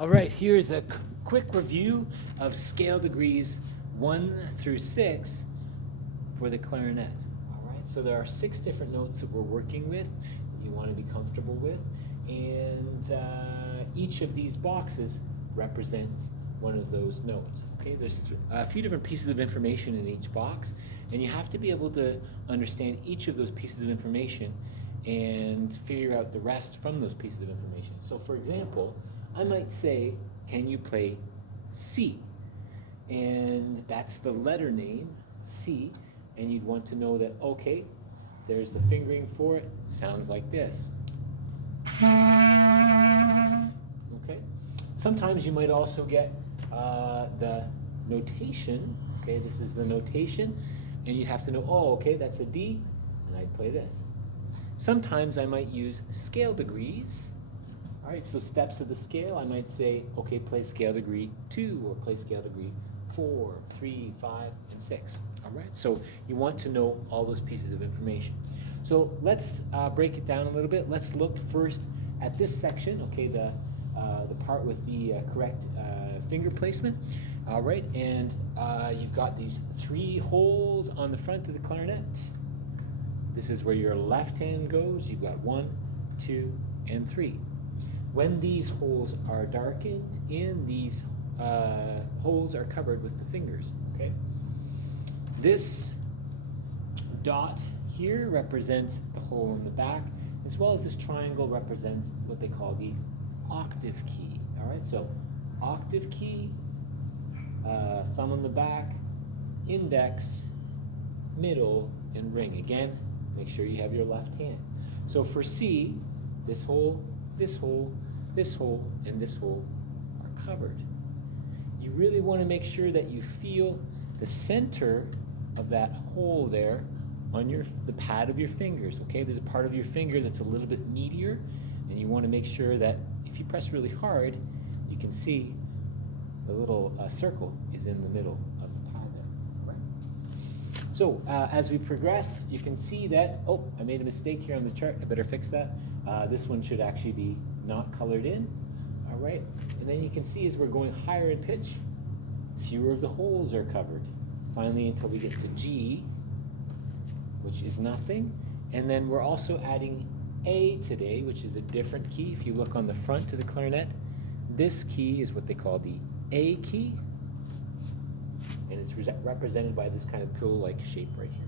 All right, here's a quick review of scale degrees 1 through 6 for the clarinet. All right, so there are 6 different notes that we're working with, that you want to be comfortable with, and each of these boxes represents one of those notes. Okay, there's a few different pieces of information in each box, and you have to be able to understand each of those pieces of information and figure out the rest from those pieces of information. So for example, I might say, can you play C? And that's the letter name, C, and you'd want to know that, okay, there's the fingering for it, sounds like this. Okay. Sometimes you might also get the notation, okay, this is the notation, and you'd have to know, oh, okay, that's a D, and I'd play this. Sometimes I might use scale degrees. All right, so steps of the scale, I might say, okay, play scale degree 2, or play scale degree 4, 3, 5, and 6. All right, so you want to know all those pieces of information. So let's break it down a little bit. Let's look first at this section, okay, the part with the correct finger placement. All right, and you've got these 3 holes on the front of the clarinet. This is where your left hand goes. You've got 1, 2, and 3. When these holes are darkened in, these holes are covered with the fingers, okay? This dot here represents the hole in the back, as well as this triangle represents what they call the octave key, all right? So octave key, thumb on the back, index, middle, and ring. Again, make sure you have your left hand. So for C, this hole, this hole, this hole, and this hole are covered. You really want to make sure that you feel the center of that hole there on the pad of your fingers, okay? There's a part of your finger that's a little bit meatier, and you want to make sure that if you press really hard, you can see the little circle is in the middle of the pad there, right? So as we progress, you can see that, oh, I made a mistake here on the chart. I better fix that. This one should actually be not colored in, all right? And then you can see as we're going higher in pitch, fewer of the holes are covered. Finally, until we get to G, which is nothing. And then we're also adding A today, which is a different key. If you look on the front of the clarinet, this key is what they call the A key, and it's represented by this kind of pill-like shape right here.